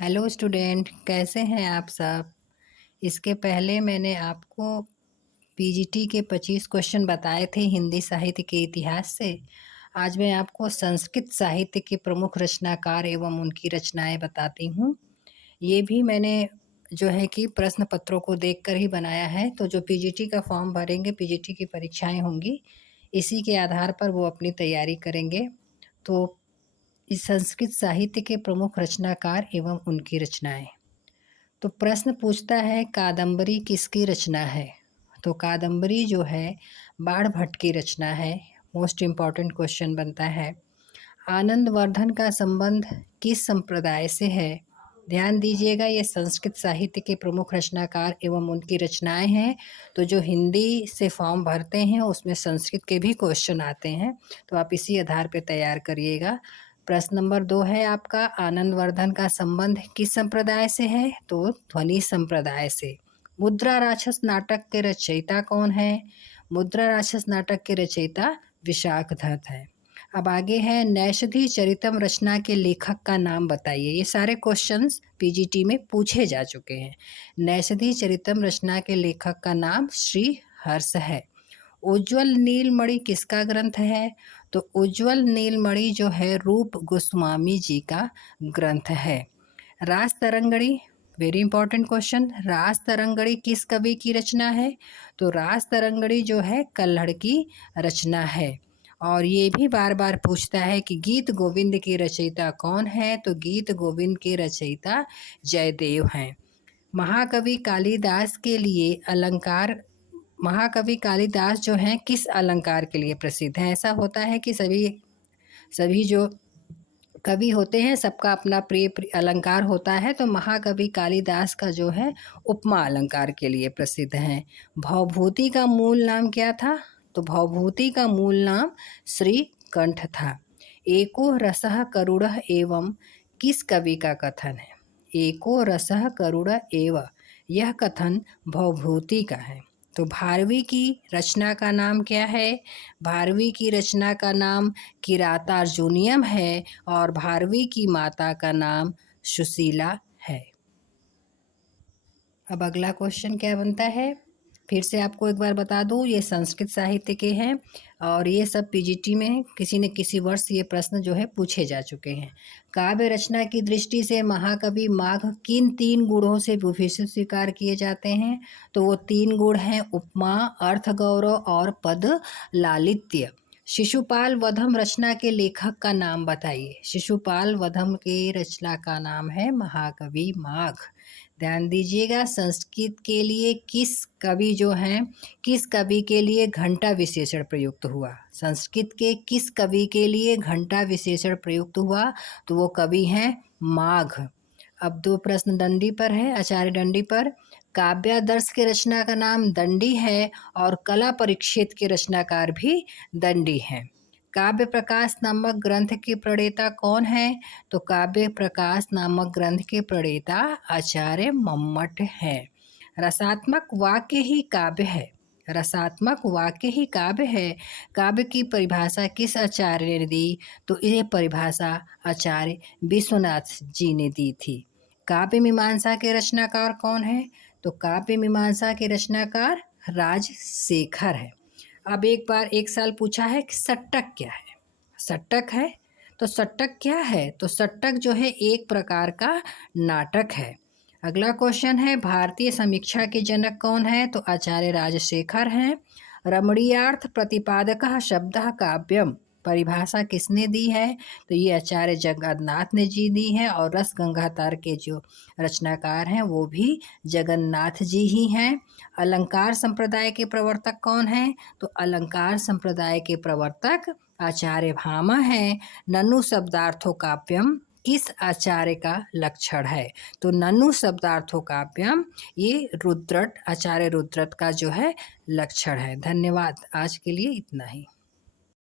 Hello student, कैसे हैं आप सब। इसके पहले मैंने आपको पीजीटी के 25 क्वेश्चन बताए थे हिंदी साहित्य के इतिहास से। आज मैं आपको संस्कृत साहित्य के प्रमुख रचनाकार एवं उनकी रचनाएं बताती हूँ। ये भी मैंने जो है कि प्रश्न पत्रों को देखकर ही बनाया है। तो जो पीजीटी का फॉर्म भरेंगे, पीजीटी की परीक्षाएं होंगी, इसी के आधार पर वो अपनी तैयारी करेंगे। तो इस संस्कृत साहित्य के प्रमुख रचनाकार एवं उनकी रचनाएं। तो प्रश्न पूछता है कादम्बरी किसकी रचना है। तो कादम्बरी जो है बाणभट्ट की रचना है। मोस्ट इम्पॉर्टेंट क्वेश्चन बनता है। आनंदवर्धन का संबंध किस संप्रदाय से है। ध्यान दीजिएगा, ये संस्कृत साहित्य के प्रमुख रचनाकार एवं उनकी रचनाएं हैं। तो जो हिंदी से फॉर्म भरते हैं उसमें संस्कृत के भी क्वेश्चन आते हैं, तो आप इसी आधार पर तैयार करिएगा। प्रश्न नंबर 2 है आपका, आनंदवर्धन का संबंध किस संप्रदाय से है। तो ध्वनि संप्रदाय से। मुद्रा राक्षस नाटक के रचयिता कौन है। मुद्रा राक्षस नाटक के रचयिता विशाखदत्त है। अब आगे है, नैषधि चरितम रचना के लेखक का नाम बताइए। ये सारे क्वेश्चंस पीजीटी में पूछे जा चुके हैं। नैषधि चरितम रचना के लेखक का नाम श्री हर्ष है। उज्ज्वल नीलमणि किसका ग्रंथ है। तो उज्ज्वल नीलमणि जो है रूप गोस्वामी जी का ग्रंथ है। रास तरंगणी, वेरी इंपॉर्टेंट क्वेश्चन, रास तरंगणी किस कवि की रचना है। तो रास तरंगणी जो है कल्हड़ की रचना है। और ये भी बार बार पूछता है कि गीत गोविंद के रचयिता कौन है। तो गीत गोविंद के रचयिता जयदेव हैं। महाकवि कालिदास के लिए अलंकार, महाकवि कालिदास जो हैं किस अलंकार के लिए प्रसिद्ध हैं। ऐसा होता है कि सभी जो कवि होते हैं सबका अपना प्रिय अलंकार होता है। तो महाकवि कालिदास का जो है उपमा अलंकार के लिए प्रसिद्ध हैं। भवभूति का मूल नाम क्या था। तो भवभूति का मूल नाम श्रीकंठ था। एको रसः करुणः एवं किस कवि का कथन है। एको रसः करुणः एव, यह कथन भवभूति का है। तो भारवी की रचना का नाम क्या है। भारवी की रचना का नाम किरातार्जुनीयम है और भारवी की माता का नाम सुशीला है। अब अगला क्वेश्चन क्या बनता है, फिर से आपको एक बार बता दूं, ये संस्कृत साहित्य के हैं और ये सब पीजीटी में किसी न किसी वर्ष ये प्रश्न जो है पूछे जा चुके हैं। काव्य रचना की दृष्टि से महाकवि माघ किन 3 गुणों से विभूषित स्वीकार किए जाते हैं। तो वो 3 गुण हैं, उपमा, अर्थ गौरव और पद लालित्य। शिशुपाल वधम रचना के लेखक का नाम बताइए। शिशुपाल वधम के रचना का नाम है महाकवि माघ। ध्यान दीजिएगा, संस्कृत के लिए किस कवि जो हैं, किस कवि के लिए घंटा विशेषण प्रयुक्त हुआ। संस्कृत के किस कवि के लिए घंटा विशेषण प्रयुक्त हुआ। तो वो कवि हैं माघ। अब 2 प्रश्न दंडी पर है, आचार्य दंडी पर। काव्यादर्श के रचना का नाम दंडी है और कला परिक्षेत्र के रचनाकार भी दंडी हैं। काव्य प्रकाश नामक ग्रंथ के प्रणेता कौन है। तो काव्य प्रकाश नामक ग्रंथ के प्रणेता आचार्य मम्मट है। रसात्मक वाक्य ही काव्य है। रसात्मक वाक्य ही काव्य है। काव्य की परिभाषा किस आचार्य ने दी। तो यह परिभाषा आचार्य विश्वनाथ जी ने दी थी। काव्य मीमांसा के रचनाकार कौन है। तो काव्य मीमांसा के रचनाकार राजशेखर है। अब एक साल पूछा है कि सट्टक क्या है। सट्टक है, तो सट्टक क्या है। तो सट्टक जो है एक प्रकार का नाटक है। अगला क्वेश्चन है, भारतीय समीक्षा के जनक कौन है। तो आचार्य राजशेखर हैं। रमणीयार्थ प्रतिपादकः शब्दः काव्यम, परिभाषा किसने दी है। तो ये आचार्य जगन्नाथ ने जी दी है। और रस गंगातार के जो रचनाकार हैं वो भी जगन्नाथ जी ही हैं। अलंकार संप्रदाय के प्रवर्तक कौन हैं। तो अलंकार संप्रदाय के प्रवर्तक आचार्य भामा हैं। ननु शब्दार्थो काव्यम किस आचार्य का लक्षण है। तो ननु शब्दार्थो काव्यम ये रुद्रट, आचार्य रुद्रट का जो है लक्षण है। धन्यवाद, आज के लिए इतना ही।